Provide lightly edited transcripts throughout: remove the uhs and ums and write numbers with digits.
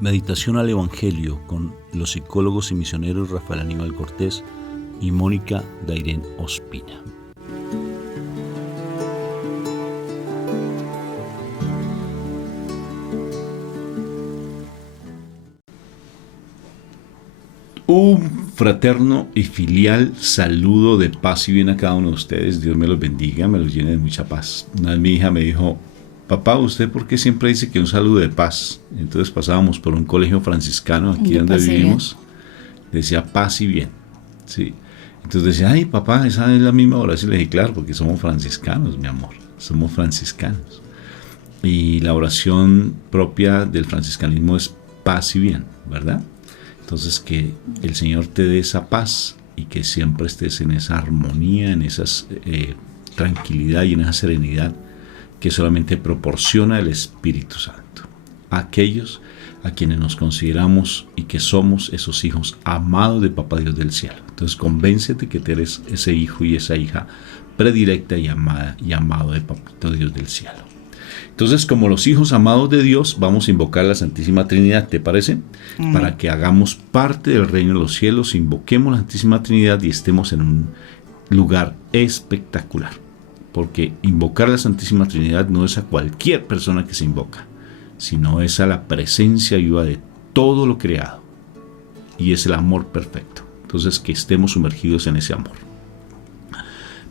Meditación al Evangelio con los psicólogos y misioneros Rafael Aníbal Cortés y Mónica Dairén Ospina. Un fraterno y filial saludo de paz y bien a cada uno de ustedes. Dios me los bendiga, me los llene de mucha paz. Una vez mi hija me dijo: papá, ¿usted por qué siempre dice que un saludo de paz? Entonces pasábamos por un colegio franciscano aquí donde vivimos. Decía paz y bien. Sí. Entonces decía: ay, papá, esa es la misma oración. Le dije: claro, porque somos franciscanos, mi amor. Somos franciscanos. Y la oración propia del franciscanismo es paz y bien, ¿verdad? Entonces, que el Señor te dé esa paz y que siempre estés en esa armonía, en esa tranquilidad y en esa serenidad que solamente proporciona el Espíritu Santo a aquellos a quienes nos consideramos y que somos esos hijos amados de Papá Dios del cielo. Entonces, convéncete que eres ese hijo y esa hija predilecta y amada y amado de Papá Dios del cielo. Entonces, como los hijos amados de Dios, vamos a invocar a la Santísima Trinidad, ¿te parece? Para que hagamos parte del reino de los cielos, invoquemos la Santísima Trinidad y estemos en un lugar espectacular. Porque invocar a la Santísima Trinidad no es a cualquier persona que se invoca, sino es a la presencia viva de todo lo creado. Y es el amor perfecto. Entonces, que estemos sumergidos en ese amor.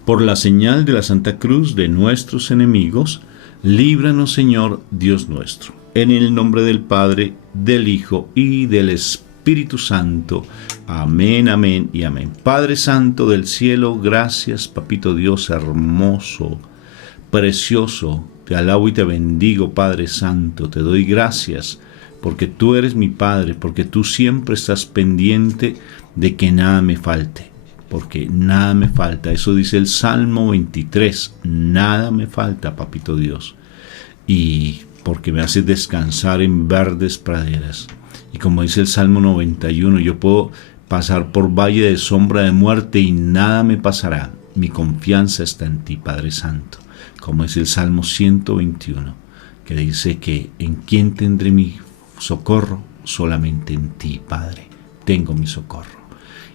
Por la señal de la Santa Cruz de nuestros enemigos, líbranos, Señor Dios nuestro, en el nombre del Padre, del Hijo y del Espíritu Santo. Amén, amén y amén. Padre Santo del cielo, gracias, Papito Dios hermoso, precioso. Te alabo y te bendigo, Padre Santo. Te doy gracias porque tú eres mi Padre, porque tú siempre estás pendiente de que nada me falte. Porque nada me falta, eso dice el Salmo 23, nada me falta, Papito Dios, y porque me haces descansar en verdes praderas, y como dice el Salmo 91, yo puedo pasar por valle de sombra de muerte y nada me pasará, mi confianza está en ti, Padre Santo, como dice el Salmo 121, que dice que en quién tendré mi socorro, solamente en ti, Padre, tengo mi socorro,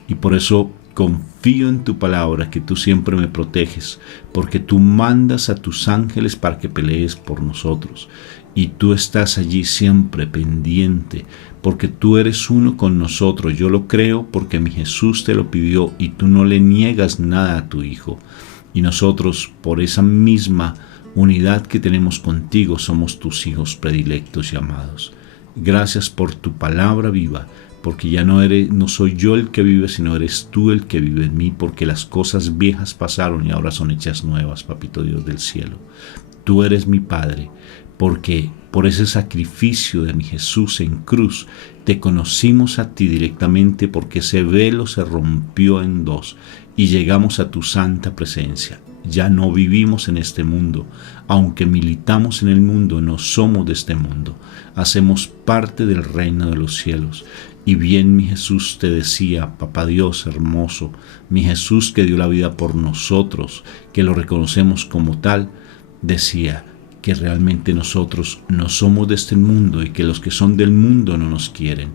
y por eso confío en tu palabra, que tú siempre me proteges, porque tú mandas a tus ángeles para que pelees por nosotros. Y tú estás allí siempre pendiente, porque tú eres uno con nosotros. Yo lo creo porque mi Jesús te lo pidió y tú no le niegas nada a tu Hijo. Y nosotros, por esa misma unidad que tenemos contigo, somos tus hijos predilectos y amados. Gracias por tu palabra viva, porque ya no soy yo el que vive, sino eres tú el que vive en mí, porque las cosas viejas pasaron y ahora son hechas nuevas, Papito Dios del cielo. Tú eres mi Padre, porque por ese sacrificio de mi Jesús en cruz, te conocimos a ti directamente, porque ese velo se rompió en dos y llegamos a tu santa presencia. Ya no vivimos en este mundo, aunque militamos en el mundo, no somos de este mundo, hacemos parte del reino de los cielos. Y bien mi Jesús te decía, Papá Dios hermoso, mi Jesús que dio la vida por nosotros, que lo reconocemos como tal, decía que realmente nosotros no somos de este mundo y que los que son del mundo no nos quieren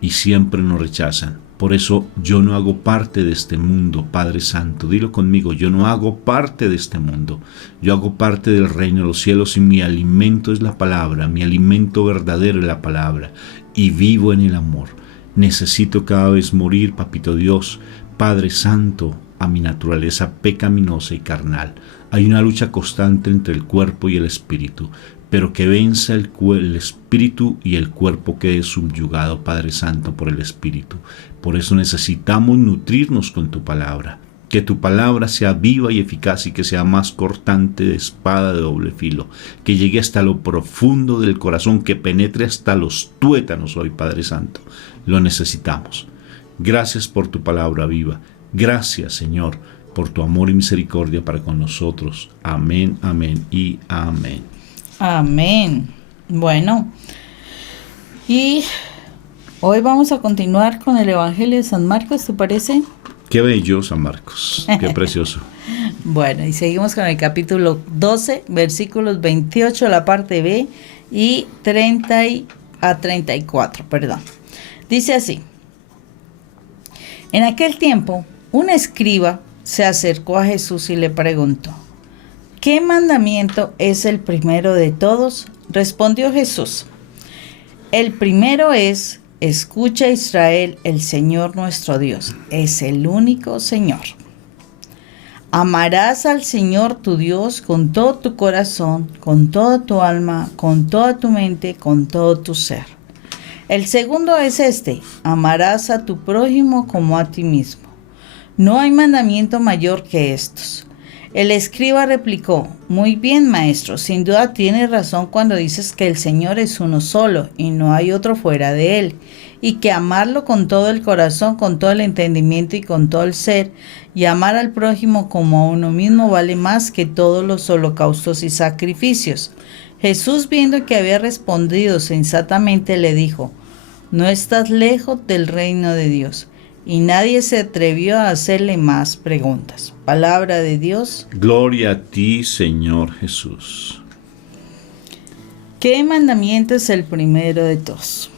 y siempre nos rechazan. Por eso yo no hago parte de este mundo, Padre Santo, dilo conmigo, yo no hago parte de este mundo, yo hago parte del reino de los cielos y mi alimento es la palabra, mi alimento verdadero es la palabra y vivo en el amor. Necesito cada vez morir, Papito Dios, Padre Santo, a mi naturaleza pecaminosa y carnal. Hay una lucha constante entre el cuerpo y el espíritu, pero que venza el espíritu y el cuerpo quede subyugado, Padre Santo, por el espíritu. Por eso necesitamos nutrirnos con tu palabra. Que tu palabra sea viva y eficaz y que sea más cortante de espada de doble filo, que llegue hasta lo profundo del corazón, que penetre hasta los tuétanos hoy, Padre Santo. Lo necesitamos. Gracias por tu palabra viva. Gracias, Señor, por tu amor y misericordia para con nosotros. Amén, amén y amén. Amén. Bueno, y hoy vamos a continuar con el Evangelio de San Marcos, ¿te parece? Qué bello, San Marcos, qué precioso. Bueno, y seguimos con el capítulo 12, versículos 28, la parte B, y 34, perdón. Dice así: en aquel tiempo, un escriba se acercó a Jesús y le preguntó: ¿qué mandamiento es el primero de todos? Respondió Jesús: el primero es: escucha, Israel, el Señor nuestro Dios es el único Señor. Amarás al Señor tu Dios con todo tu corazón, con toda tu alma, con toda tu mente, con todo tu ser. El segundo es este: amarás a tu prójimo como a ti mismo. No hay mandamiento mayor que estos. El escriba replicó: muy bien, maestro, sin duda tienes razón cuando dices que el Señor es uno solo y no hay otro fuera de él, y que amarlo con todo el corazón, con todo el entendimiento y con todo el ser, y amar al prójimo como a uno mismo vale más que todos los holocaustos y sacrificios. Jesús, viendo que había respondido sensatamente, le dijo: no estás lejos del reino de Dios. Y nadie se atrevió a hacerle más preguntas. Palabra de Dios. Gloria a ti, Señor Jesús. ¿Qué mandamiento es el primero de todos?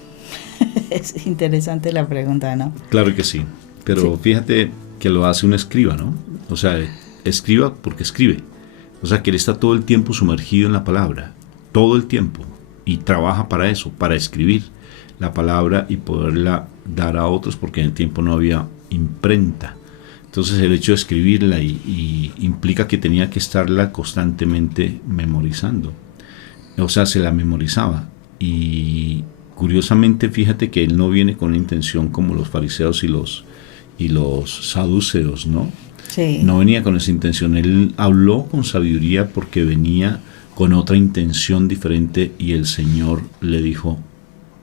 Es interesante la pregunta, ¿no? Claro que sí, pero sí. Fíjate que lo hace un escriba, ¿no? O sea, escriba porque escribe. O sea, que él está todo el tiempo sumergido en la palabra, todo el tiempo, y trabaja para eso, para escribir la palabra y poderla dar a otros, porque en el tiempo no había imprenta. Entonces el hecho de escribirla y implica que tenía que estarla constantemente memorizando. O sea, se la memorizaba. Y curiosamente, fíjate que él no viene con una intención como los fariseos y los saduceos, ¿no? Sí. No venía con esa intención. Él habló con sabiduría porque venía con otra intención diferente, y el Señor le dijo: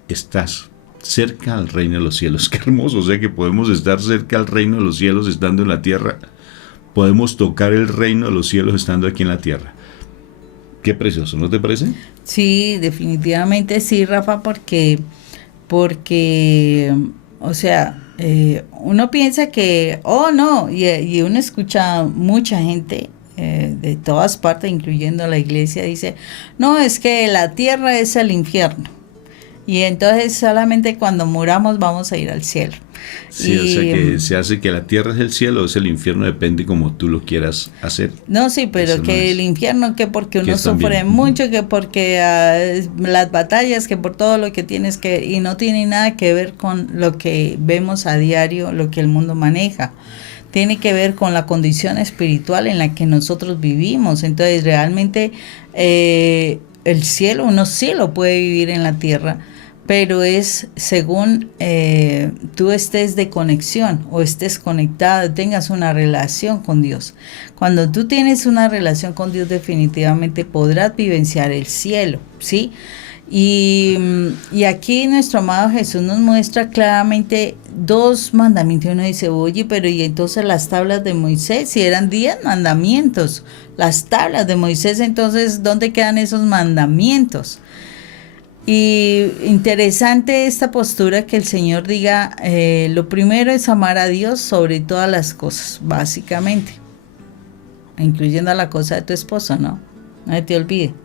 estás cerca al reino de los cielos. Qué hermoso, o sea que podemos estar cerca al reino de los cielos estando en la tierra. Podemos tocar el reino de los cielos estando aquí en la tierra. Qué precioso, ¿no te parece? Sí, definitivamente sí, Rafa, porque o sea, uno piensa que, oh no, y uno escucha mucha gente de todas partes, incluyendo la iglesia, dice: no, es que la tierra es el infierno. Y entonces solamente cuando muramos vamos a ir al cielo. Sí, o sea que se hace que la tierra es el cielo o es el infierno, depende como tú lo quieras hacer. No, sí, pero eso que no es. El infierno, que porque uno sufre mucho, que porque las batallas, que por todo lo que tienes que... Y no tiene nada que ver con lo que vemos a diario, lo que el mundo maneja. Tiene que ver con la condición espiritual en la que nosotros vivimos. Entonces realmente el cielo, uno sí lo puede vivir en la tierra, pero es según tú estés de conexión o estés conectado, tengas una relación con Dios. Cuando tú tienes una relación con Dios, definitivamente podrás vivenciar el cielo, ¿sí? Y aquí nuestro amado Jesús nos muestra claramente dos mandamientos. Uno dice: oye, pero ¿y entonces las tablas de Moisés? Si eran 10 mandamientos, las tablas de Moisés, entonces ¿dónde quedan esos mandamientos? Y interesante esta postura que el Señor diga, lo primero es amar a Dios sobre todas las cosas, básicamente, incluyendo a la cosa de tu esposo, ¿no? No se te olvide.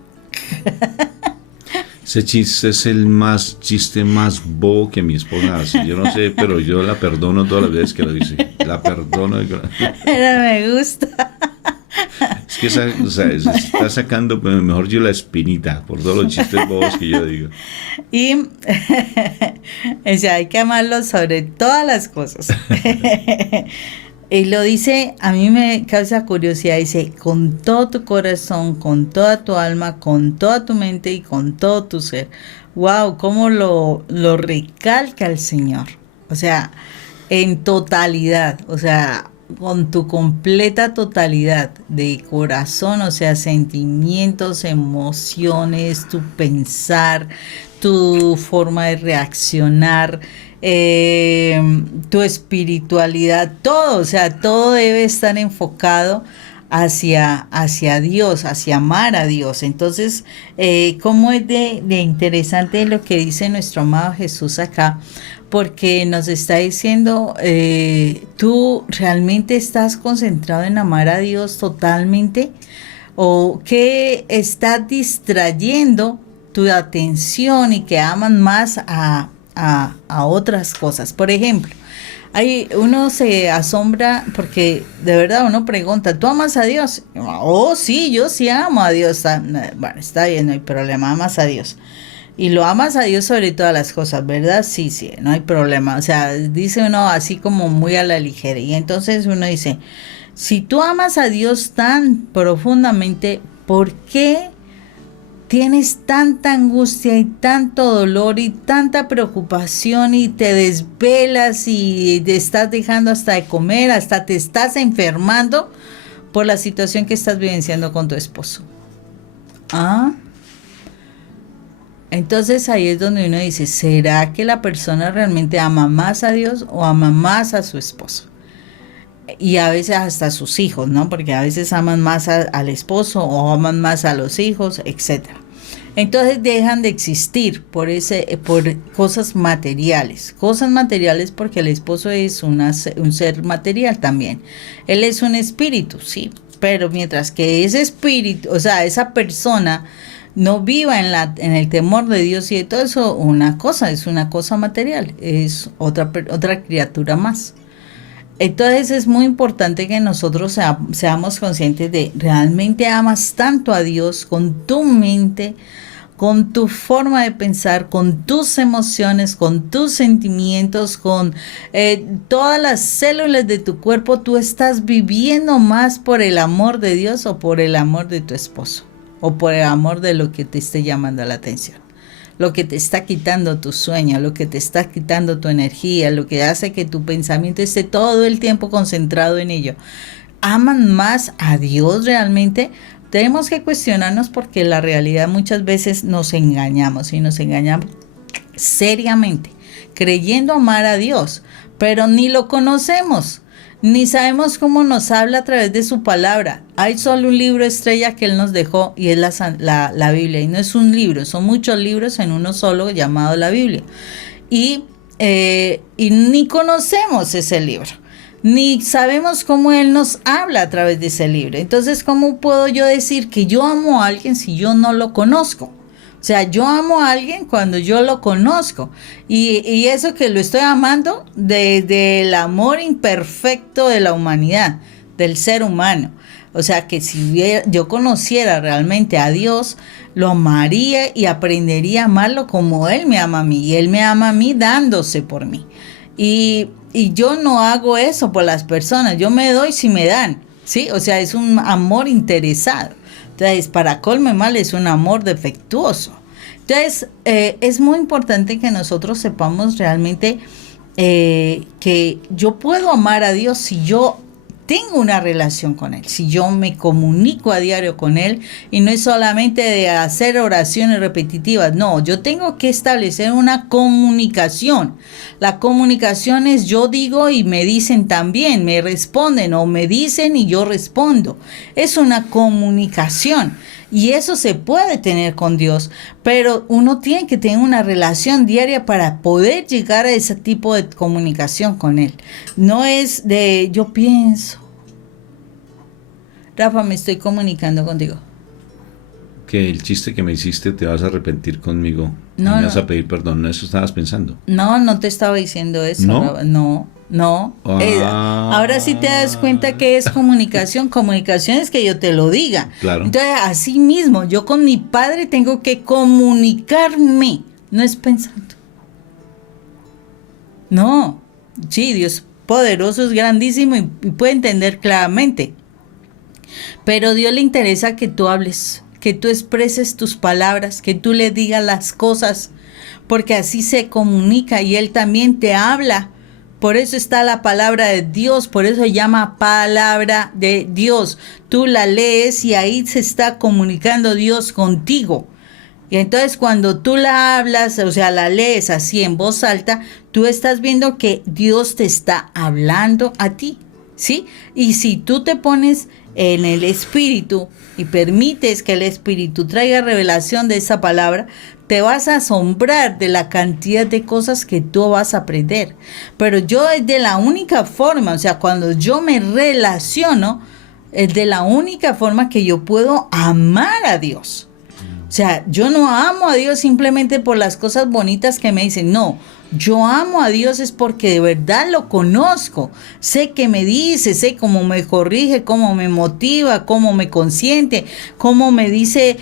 Ese chiste es el chiste más bobo que mi esposa hace. Yo no sé, pero yo la perdono todas las veces que lo dice. La perdono. Pero me gusta. Es que se está sacando, mejor yo la espinita por todos los chistes bobos que yo digo. Y o sea, hay que amarlo sobre todas las cosas. Y lo dice, a mí me causa curiosidad, dice: con todo tu corazón, con toda tu alma, con toda tu mente y con todo tu ser. Wow, cómo lo recalca el Señor. O sea, en totalidad, o sea, con tu completa totalidad de corazón, o sea, sentimientos, emociones, tu pensar, tu forma de reaccionar, tu espiritualidad, todo, o sea, todo debe estar enfocado hacia Dios, hacia amar a Dios. Entonces, cómo es de interesante lo que dice nuestro amado Jesús acá, porque nos está diciendo, ¿tú realmente estás concentrado en amar a Dios totalmente? ¿O qué está distrayendo tu atención y que aman más a otras cosas? Por ejemplo, uno se asombra porque de verdad uno pregunta, ¿tú amas a Dios? Oh, sí, yo sí amo a Dios. Bueno, está bien, no hay problema, amas a Dios. Y lo amas a Dios sobre todas las cosas, ¿verdad? Sí, sí, no hay problema. O sea, dice uno así como muy a la ligera. Y entonces uno dice, si tú amas a Dios tan profundamente, ¿por qué tienes tanta angustia y tanto dolor y tanta preocupación y te desvelas y te estás dejando hasta de comer, hasta te estás enfermando por la situación que estás vivenciando con tu esposo? ¿Ah? Entonces ahí es donde uno dice, ¿será que la persona realmente ama más a Dios o ama más a su esposo? Y a veces hasta a sus hijos, ¿no? Porque a veces aman más al esposo o aman más a los hijos, etc. Entonces dejan de existir por cosas materiales. Cosas materiales porque el esposo es un ser material también. Él es un espíritu, sí. Pero mientras que ese espíritu, o sea, esa persona no viva en el temor de Dios y de todo eso, es una cosa material, es otra criatura más. Entonces es muy importante que nosotros seamos conscientes de, ¿realmente amas tanto a Dios con tu mente, con tu forma de pensar, con tus emociones, con tus sentimientos, con todas las células de tu cuerpo? ¿Tú estás viviendo más por el amor de Dios o por el amor de tu esposo? O por el amor de lo que te esté llamando la atención, lo que te está quitando tu sueño, lo que te está quitando tu energía, lo que hace que tu pensamiento esté todo el tiempo concentrado en ello. ¿Aman más a Dios realmente? Tenemos que cuestionarnos porque la realidad muchas veces nos engañamos y nos engañamos seriamente, creyendo amar a Dios, pero ni lo conocemos. Ni sabemos cómo nos habla a través de su palabra. Hay solo un libro estrella que Él nos dejó y es la Biblia. Y no es un libro, son muchos libros en uno solo llamado la Biblia. Y ni conocemos ese libro, ni sabemos cómo Él nos habla a través de ese libro. Entonces, ¿cómo puedo yo decir que yo amo a alguien si yo no lo conozco? O sea, yo amo a alguien cuando yo lo conozco. Y eso que lo estoy amando desde el amor imperfecto de la humanidad, del ser humano. O sea, que si yo conociera realmente a Dios, lo amaría y aprendería a amarlo como Él me ama a mí. Y Él me ama a mí dándose por mí. Y yo no hago eso por las personas. Yo me doy si me dan, ¿sí? O sea, es un amor interesado. Entonces, para colme mal, es un amor defectuoso. Entonces, es muy importante que nosotros sepamos realmente que yo puedo amar a Dios si yo tengo una relación con Él, si yo me comunico a diario con Él, y no es solamente de hacer oraciones repetitivas. No, yo tengo que establecer una comunicación. La comunicación es yo digo y me dicen también, me responden, o me dicen y yo respondo. Es una comunicación. Y eso se puede tener con Dios, pero uno tiene que tener una relación diaria para poder llegar a ese tipo de comunicación con Él. No es de yo pienso, Rafa, me estoy comunicando contigo. Que el chiste que me hiciste, te vas a arrepentir conmigo. No, me vas a pedir perdón. ¿No eso estabas pensando? No te estaba diciendo eso. ¿No? No. Ahora sí te das cuenta que es comunicación. Comunicación es que yo te lo diga. Claro. Entonces, así mismo, yo con mi Padre tengo que comunicarme. No es pensando. No. Sí, Dios poderoso, es grandísimo y puede entender claramente. Pero a Dios le interesa que tú hables, que tú expreses tus palabras, que tú le digas las cosas, porque así se comunica y Él también te habla. Por eso está la palabra de Dios, por eso se llama palabra de Dios. Tú la lees y ahí se está comunicando Dios contigo. Y entonces cuando tú la hablas, o sea, la lees así en voz alta, tú estás viendo que Dios te está hablando a ti, ¿sí? Y si tú te pones en el Espíritu y permites que el Espíritu traiga revelación de esa palabra, te vas a asombrar de la cantidad de cosas que tú vas a aprender. Pero yo es de la única forma, o sea, cuando yo me relaciono, es de la única forma que yo puedo amar a Dios. O sea, yo no amo a Dios simplemente por las cosas bonitas que me dicen, no. Yo amo a Dios es porque de verdad lo conozco. Sé que me dice, sé cómo me corrige, cómo me motiva, cómo me consiente, cómo me dice,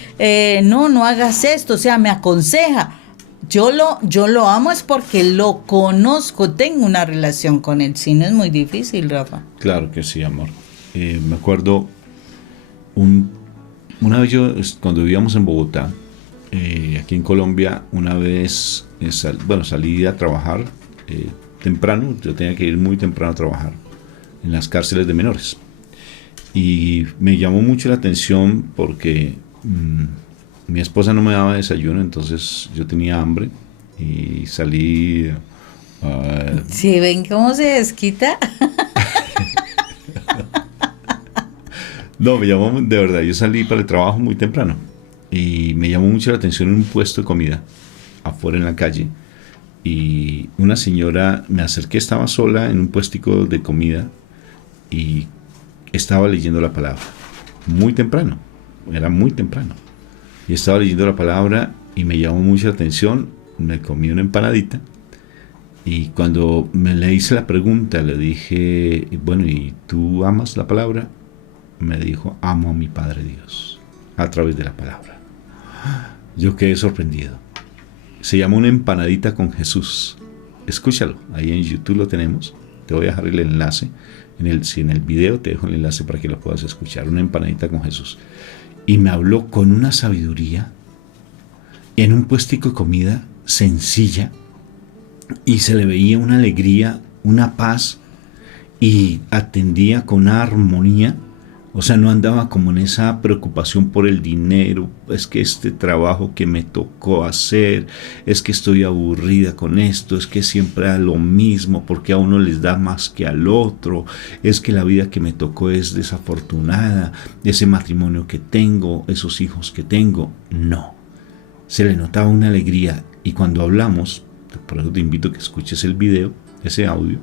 no hagas esto, o sea, me aconseja. Yo lo amo es porque lo conozco, tengo una relación con él. Si no es muy difícil, Rafa. Claro que sí, amor. Me acuerdo una vez cuando vivíamos en Bogotá, aquí en Colombia, una vez salí a trabajar temprano. Yo tenía que ir muy temprano a trabajar en las cárceles de menores, y me llamó mucho la atención porque mi esposa no me daba desayuno, entonces yo tenía hambre y salí. ¿Sí ven cómo se desquita? No, me llamó de verdad. Yo salí para el trabajo muy temprano y me llamó mucho la atención un puesto de comida afuera en la calle, y una señora, me acerqué, estaba sola en un puestico de comida y estaba leyendo la palabra muy temprano, era muy temprano, y estaba leyendo la palabra y me llamó mucho la atención. Me comí una empanadita y cuando le hice la pregunta, le dije, bueno, ¿y tú amas la palabra? Me dijo, amo a mi Padre Dios a través de la palabra. Yo quedé sorprendido. Se llama Una empanadita con Jesús. Escúchalo, ahí en YouTube lo tenemos. Te voy a dejar el enlace. Si en el video te dejo el enlace para que lo puedas escuchar. Una empanadita con Jesús. Y me habló con una sabiduría en un puestico de comida sencilla, y se le veía una alegría, una paz, y atendía con una armonía. O sea, no andaba como en esa preocupación por el dinero. Es que este trabajo que me tocó hacer, es que estoy aburrida con esto, es que siempre a lo mismo, porque a uno les da más que al otro, es que la vida que me tocó es desafortunada, ese matrimonio que tengo, esos hijos que tengo. No, se le notaba una alegría. Y cuando hablamos, por eso te invito a que escuches el video, ese audio,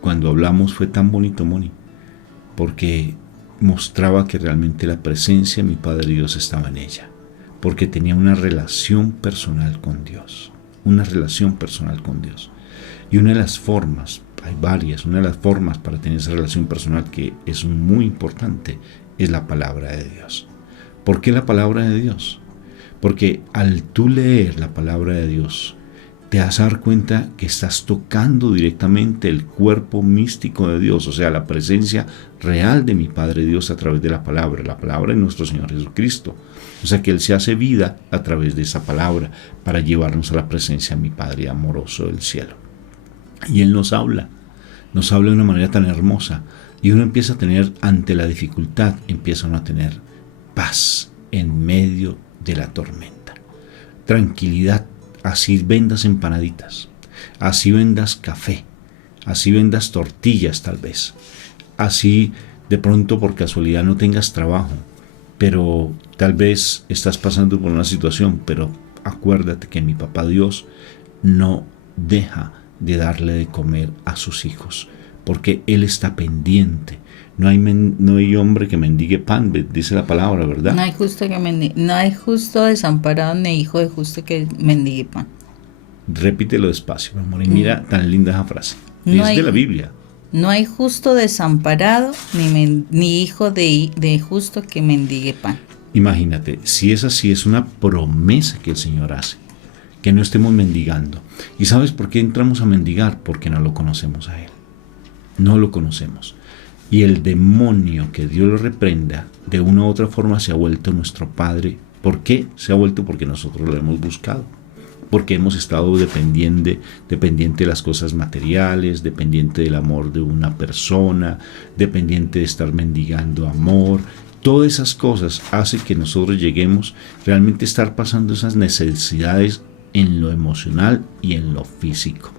cuando hablamos fue tan bonito, Moni, porque mostraba que realmente la presencia de mi Padre Dios estaba en ella, porque tenía una relación personal con Dios, una relación personal con Dios. Y una de las formas, hay varias, una de las formas para tener esa relación personal que es muy importante, es la palabra de Dios. ¿Por qué la palabra de Dios? Porque al tú leer la palabra de Dios, te vas a dar cuenta que estás tocando directamente el cuerpo místico de Dios, o sea, la presencia real de mi Padre Dios a través de la palabra de nuestro Señor Jesucristo. O sea, que Él se hace vida a través de esa palabra para llevarnos a la presencia de mi Padre amoroso del cielo. Y Él nos habla de una manera tan hermosa, y uno empieza a tener, ante la dificultad, empieza uno a tener paz en medio de la tormenta, tranquilidad. Así vendas empanaditas, así vendas café, así vendas tortillas tal vez, así de pronto por casualidad no tengas trabajo, pero tal vez estás pasando por una situación, pero acuérdate que mi Papá Dios no deja de darle de comer a sus hijos, porque Él está pendiente. No hay hombre que mendigue pan, dice la palabra, ¿verdad? No hay justo desamparado ni hijo de justo que mendigue pan. Repítelo despacio, mi amor, y mira tan linda esa frase. Es de la Biblia. No hay justo desamparado ni hijo de justo que mendigue pan. Imagínate, si es así, es una promesa que el Señor hace, que no estemos mendigando. ¿Y sabes por qué entramos a mendigar? Porque no lo conocemos a Él. No lo conocemos. Y el demonio, que Dios lo reprenda, de una u otra forma se ha vuelto nuestro padre. ¿Por qué se ha vuelto? Porque nosotros lo hemos buscado. Porque hemos estado dependiente de las cosas materiales, dependiente del amor de una persona, dependiente de estar mendigando amor. Todas esas cosas hacen que nosotros lleguemos realmente a estar pasando esas necesidades en lo emocional y en lo físico.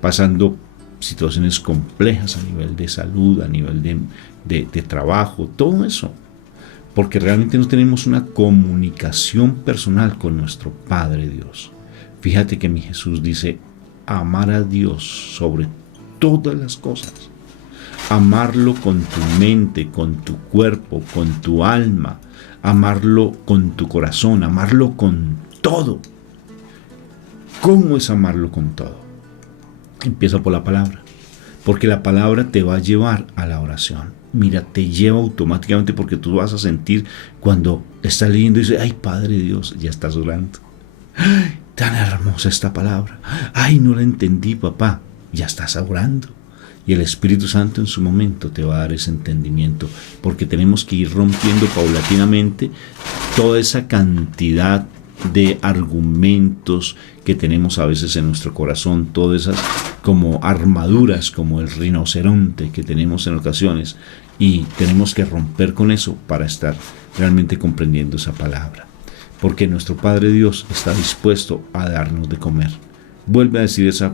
Pasando situaciones complejas a nivel de salud, a nivel de trabajo, todo eso. Porque realmente no tenemos una comunicación personal con nuestro Padre Dios. Fíjate que mi Jesús dice, amar a Dios sobre todas las cosas. Amarlo con tu mente, con tu cuerpo, con tu alma. Amarlo con tu corazón, amarlo con todo. ¿Cómo es amarlo con todo? Empieza por la palabra. Porque la palabra te va a llevar a la oración. Mira, te lleva automáticamente porque tú vas a sentir cuando estás leyendo y dices, ay Padre Dios, ya estás orando. Ay, tan hermosa esta palabra. Ay, no la entendí, papá. Ya estás orando. Y el Espíritu Santo en su momento te va a dar ese entendimiento, porque tenemos que ir rompiendo paulatinamente toda esa cantidad de argumentos que tenemos a veces en nuestro corazón, todas esas como armaduras, como el rinoceronte que tenemos en ocasiones, y tenemos que romper con eso para estar realmente comprendiendo esa palabra, porque nuestro Padre Dios está dispuesto a darnos de comer. Vuelve a decir ese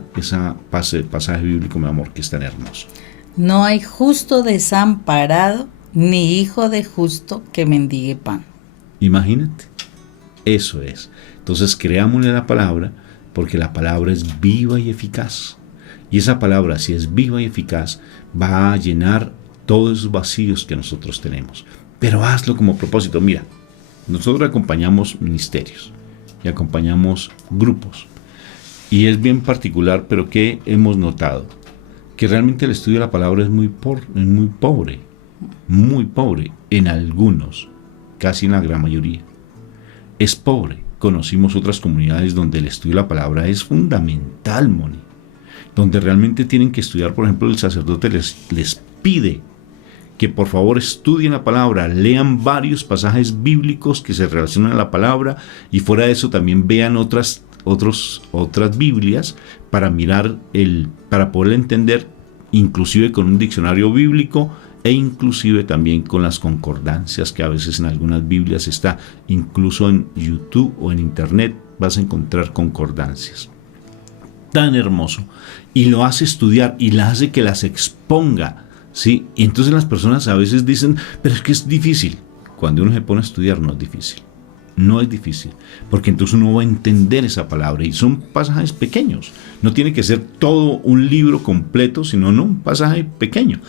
pasaje bíblico, mi amor, que es tan hermoso. No hay justo desamparado, ni hijo de justo que mendigue pan. Imagínate, eso es. Entonces creámosle la palabra, porque la palabra es viva y eficaz. Y esa palabra, si es viva y eficaz, va a llenar todos esos vacíos que nosotros tenemos. Pero hazlo como propósito. Mira, nosotros acompañamos ministerios y acompañamos grupos. Y es bien particular, pero que hemos notado que realmente el estudio de la palabra es muy pobre en algunos, casi en la gran mayoría. Es pobre. Conocimos otras comunidades donde el estudio de la palabra es fundamental, Moni, donde realmente tienen que estudiar. Por ejemplo, el sacerdote les pide que por favor estudien la palabra, lean varios pasajes bíblicos que se relacionan a la palabra, y fuera de eso también vean otras Biblias para para poder entender, inclusive con un diccionario bíblico, e inclusive también con las concordancias que a veces en algunas Biblias está. Incluso en YouTube o en Internet vas a encontrar concordancias. Tan hermoso. Y lo hace estudiar y la hace que las exponga, ¿sí? Y entonces las personas a veces dicen, pero es que es difícil. Cuando uno se pone a estudiar no es difícil. No es difícil, porque entonces uno va a entender esa palabra, y son pasajes pequeños. No tiene que ser todo un libro completo, sino un pasaje pequeño.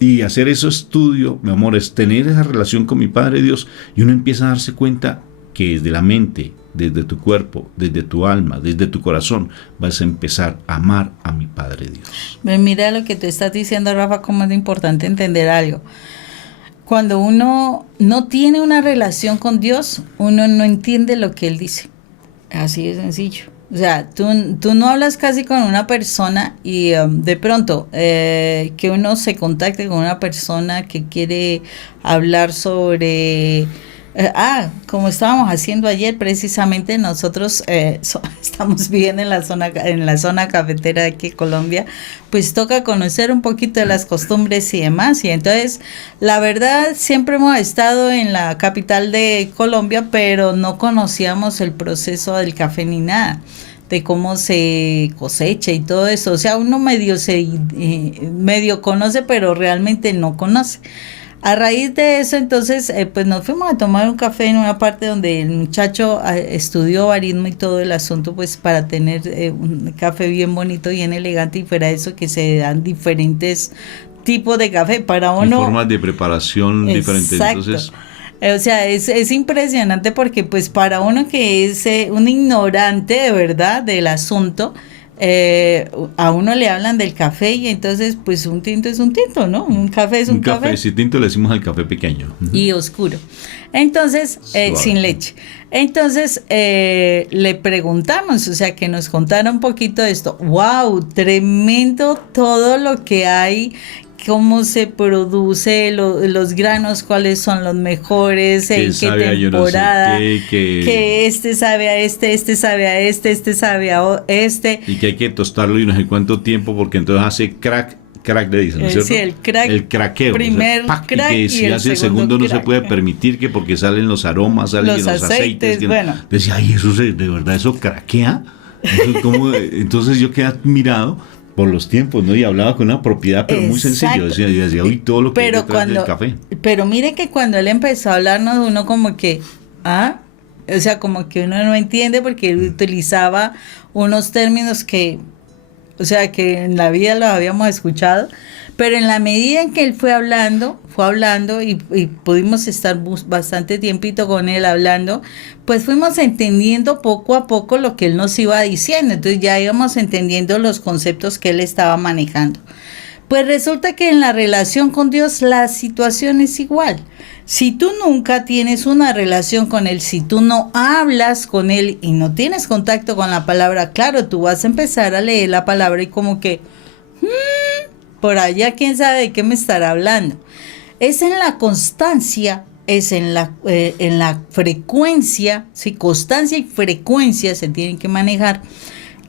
Y hacer ese estudio, mi amor, es tener esa relación con mi Padre Dios, y uno empieza a darse cuenta que desde la mente, desde tu cuerpo, desde tu alma, desde tu corazón, vas a empezar a amar a mi Padre Dios. Mira lo que tú estás diciendo, Rafa, cómo es importante entender algo. Cuando uno no tiene una relación con Dios, uno no entiende lo que Él dice. Así de sencillo. O sea, tú no hablas casi con una persona y de pronto que uno se contacte con una persona que quiere hablar sobre... como estábamos haciendo ayer, precisamente nosotros estamos viviendo en la zona cafetera de aquí, Colombia, pues toca conocer un poquito de las costumbres y demás. Y entonces, la verdad, siempre hemos estado en la capital de Colombia, pero no conocíamos el proceso del café ni nada, de cómo se cosecha y todo eso. O sea, uno medio conoce, pero realmente no conoce. A raíz de eso, entonces, pues nos fuimos a tomar un café en una parte donde el muchacho estudió barismo y todo el asunto, pues para tener un café bien bonito, bien elegante, y fuera eso que se dan diferentes tipos de café para uno. Y formas de preparación diferentes. Entonces, o sea, es impresionante porque pues para uno que es un ignorante de verdad del asunto, a uno le hablan del café y entonces pues un tinto es un tinto, ¿no? Un café es un café. Si tinto le decimos al café pequeño. Y oscuro. Entonces, sin leche. Entonces, le preguntamos, o sea, que nos contara un poquito de esto. ¡Wow! Tremendo todo lo que hay, cómo se produce, los granos, cuáles son los mejores, en qué temporada, que este sabe a este sabe a este sabe a este. Y que hay que tostarlo y no sé cuánto tiempo, porque entonces hace crack le dicen, ¿no es cierto? Sí, el crack. El craqueo. Primer crack, y que si hace el segundo no se puede permitir, que porque salen los aromas, salen los aceites. Bueno. Decía, ay, eso de verdad, eso craquea. Entonces yo quedé admirado, Por los tiempos, ¿no? Y hablaba con una propiedad, pero muy sencillo. Decía, hoy todo lo que hay detrás del café. Pero mire que cuando él empezó a hablarnos, uno como que, o sea, como que uno no entiende porque él utilizaba unos términos que, o sea, que en la vida los habíamos escuchado, pero en la medida en que él fue hablando y pudimos estar bastante tiempito con él hablando, pues fuimos entendiendo poco a poco lo que él nos iba diciendo, entonces ya íbamos entendiendo los conceptos que él estaba manejando. Pues resulta que en la relación con Dios la situación es igual. Si tú nunca tienes una relación con Él, si tú no hablas con Él y no tienes contacto con la palabra, claro, tú vas a empezar a leer la palabra y como que, por allá quién sabe de qué me estará hablando. Es en la constancia, es en la frecuencia, sí, constancia y frecuencia se tienen que manejar,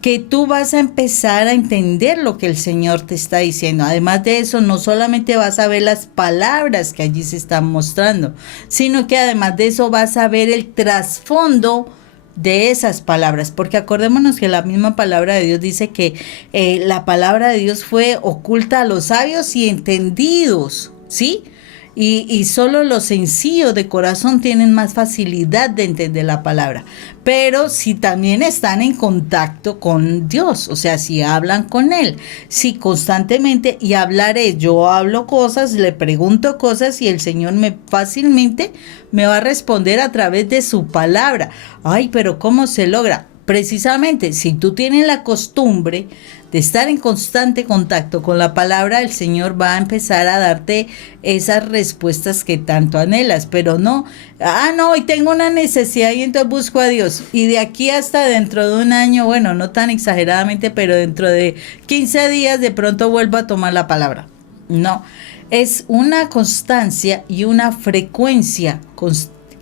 que tú vas a empezar a entender lo que el Señor te está diciendo. Además de eso, no solamente vas a ver las palabras que allí se están mostrando, sino que además de eso vas a ver el trasfondo de esas palabras, porque acordémonos que la misma palabra de Dios dice que la palabra de Dios fue oculta a los sabios y entendidos, ¿sí? Y solo los sencillos de corazón tienen más facilidad de entender la palabra. Pero si también están en contacto con Dios, o sea, si hablan con Él, si constantemente, y hablaré, yo hablo cosas, le pregunto cosas y el Señor fácilmente me va a responder a través de su palabra. Ay, pero ¿cómo se logra? Precisamente, si tú tienes la costumbre de estar en constante contacto con la palabra, el Señor va a empezar a darte esas respuestas que tanto anhelas, pero no, hoy tengo una necesidad y entonces busco a Dios, y de aquí hasta dentro de un año, bueno, no tan exageradamente, pero dentro de 15 días de pronto vuelvo a tomar la palabra. No, es una constancia y una frecuencia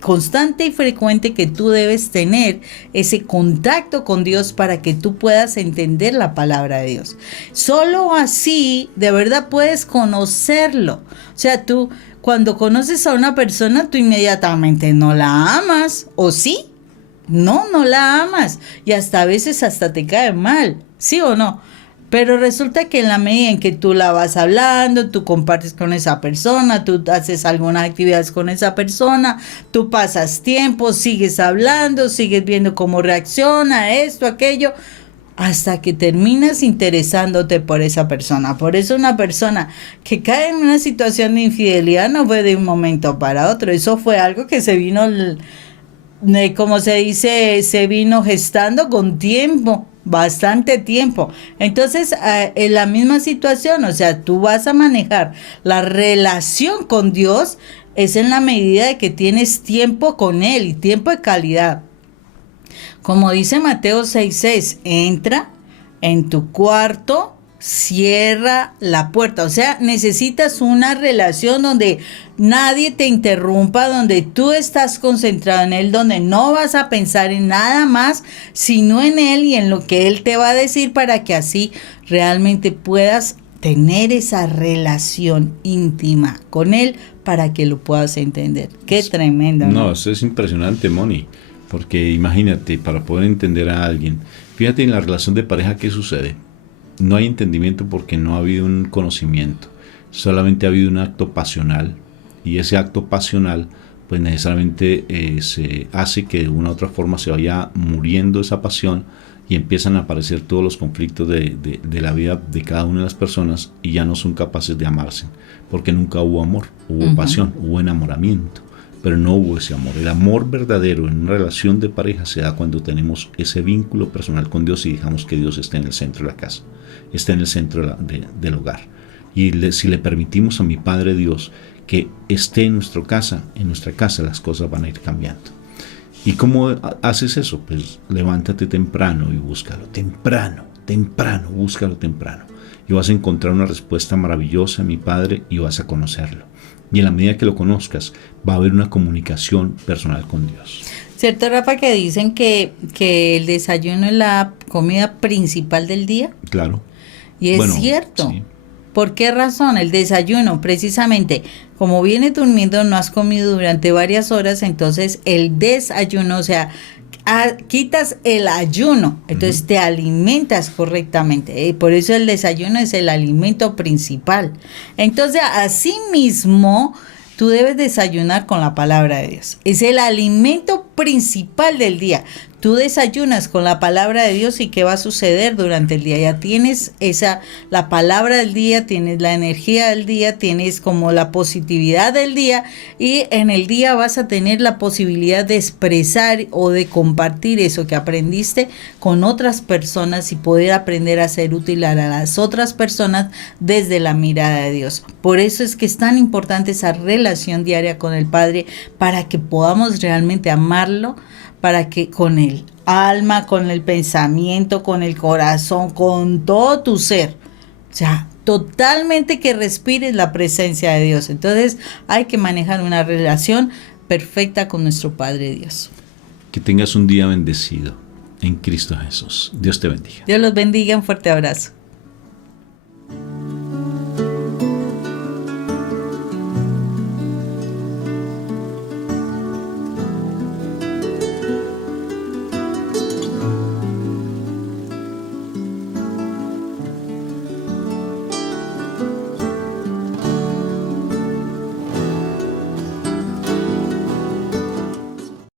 constante y frecuente que tú debes tener, ese contacto con Dios para que tú puedas entender la palabra de Dios. Solo así de verdad puedes conocerlo. O sea, tú cuando conoces a una persona, tú inmediatamente no la amas, ¿o sí? No la amas y hasta a veces hasta te cae mal, ¿sí o no? Pero resulta que en la medida en que tú la vas hablando, tú compartes con esa persona, tú haces algunas actividades con esa persona, tú pasas tiempo, sigues hablando, sigues viendo cómo reacciona, esto, aquello, hasta que terminas interesándote por esa persona. Por eso una persona que cae en una situación de infidelidad no fue de un momento para otro. Eso fue algo que se vino, como se dice, se vino gestando con tiempo. Bastante tiempo. Entonces, en la misma situación, o sea, tú vas a manejar la relación con Dios es en la medida de que tienes tiempo con Él y tiempo de calidad. Como dice Mateo 6:6, entra en tu cuarto, cierra la puerta. O sea, necesitas una relación donde nadie te interrumpa, donde tú estás concentrado en Él, donde no vas a pensar en nada más, sino en Él y en lo que Él te va a decir, para que así realmente puedas tener esa relación íntima con Él para que lo puedas entender. Qué tremendo, ¿no? No, eso es impresionante, Moni, porque imagínate, para poder entender a alguien, fíjate en la relación de pareja, ¿qué sucede? No hay entendimiento porque no ha habido un conocimiento, solamente ha habido un acto pasional, y ese acto pasional pues necesariamente se hace que de una u otra forma se vaya muriendo esa pasión y empiezan a aparecer todos los conflictos de la vida de cada una de las personas, y ya no son capaces de amarse porque nunca hubo amor, hubo pasión, hubo enamoramiento, pero no hubo ese amor. El amor verdadero en una relación de pareja se da cuando tenemos ese vínculo personal con Dios y dejamos que Dios esté en el centro de la casa, esté en el centro del hogar. Y si le permitimos a mi Padre Dios que esté en nuestra casa, las cosas van a ir cambiando. ¿Y cómo haces eso? Pues levántate temprano y búscalo. Búscalo temprano. Y vas a encontrar una respuesta maravillosa, mi Padre, y vas a conocerlo. Y en la medida que lo conozcas, va a haber una comunicación personal con Dios. ¿Cierto, Rafa, que dicen que el desayuno es la comida principal del día? Claro. Y es cierto. Sí. ¿Por qué razón? El desayuno, precisamente, como vienes durmiendo, no has comido durante varias horas, entonces el desayuno, o sea, quitas el ayuno, entonces te alimentas correctamente. Por eso el desayuno es el alimento principal. Entonces, así mismo, tú debes desayunar con la palabra de Dios. Es el alimento principal del día. Tú desayunas con la palabra de Dios y ¿qué va a suceder durante el día? Ya tienes la palabra del día, tienes la energía del día, tienes como la positividad del día, y en el día vas a tener la posibilidad de expresar o de compartir eso que aprendiste con otras personas y poder aprender a ser útil a las otras personas desde la mirada de Dios. Por eso es que es tan importante esa relación diaria con el Padre, para que podamos realmente amarlo, para que con el alma, con el pensamiento, con el corazón, con todo tu ser, o sea, totalmente que respires la presencia de Dios. Entonces hay que manejar una relación perfecta con nuestro Padre Dios. Que tengas un día bendecido en Cristo Jesús. Dios te bendiga. Dios los bendiga, un fuerte abrazo.